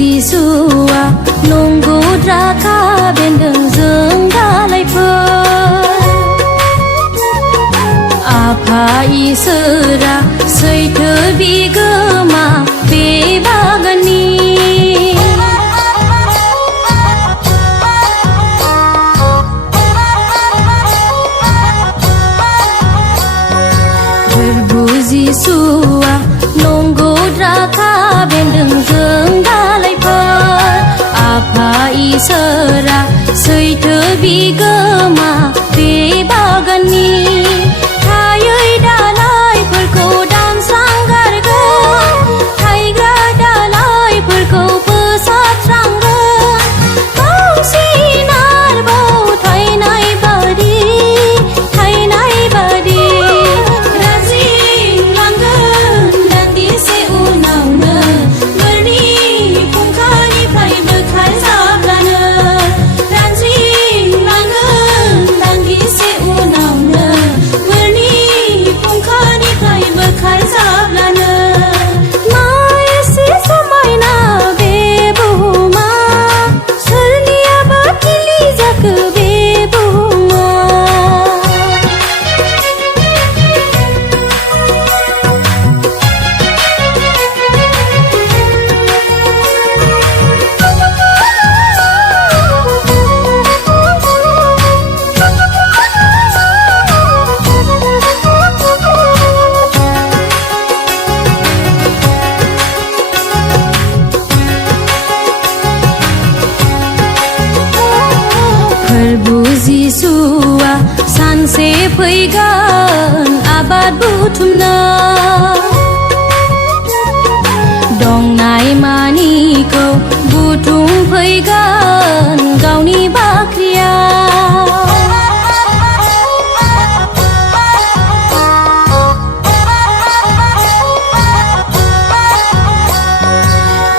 Jisusआ nunggu raka bendoंजों दालायफोर आफा इसोरा सैथो बिगोमा बे बागाननि फोरबु जिसुआ नंगौ रका बेन्दोंजों दालायफोर आफा इसोरा सैथो बिगोमा बे बागाननि थायै दालायफोरखौ दानस्रांगारगोन थायग्रा दालायफोरखौ फोसाबस्रांगोन बांसिन आरोबाव थायनाय बादि रानज्रिंलांगोन दान्दिसे उनावनो बोरनि फुंखानिफ्राय बोखारजाब्लानो रानज्रिंलांगोन दान्दिसे उनावनो बोरनि फुंखानिफ्राय बोखारजाब्लानो मा एसे समायना बे बुहुमा सोरनियाबा थिलि जाखो बे बुहुमा फोरबु जिसुआ सानसे फैगोन आबाद बुथुमनो दंनाय मानिखौ बुथुमफैगोन गावनि बाख्रियाव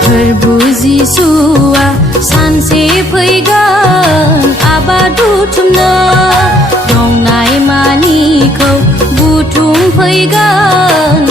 फोरबु जिसुआ सानसे फैगोन आबाद बुथुमनो दंनाय मानिखौ बुथुमफैगोन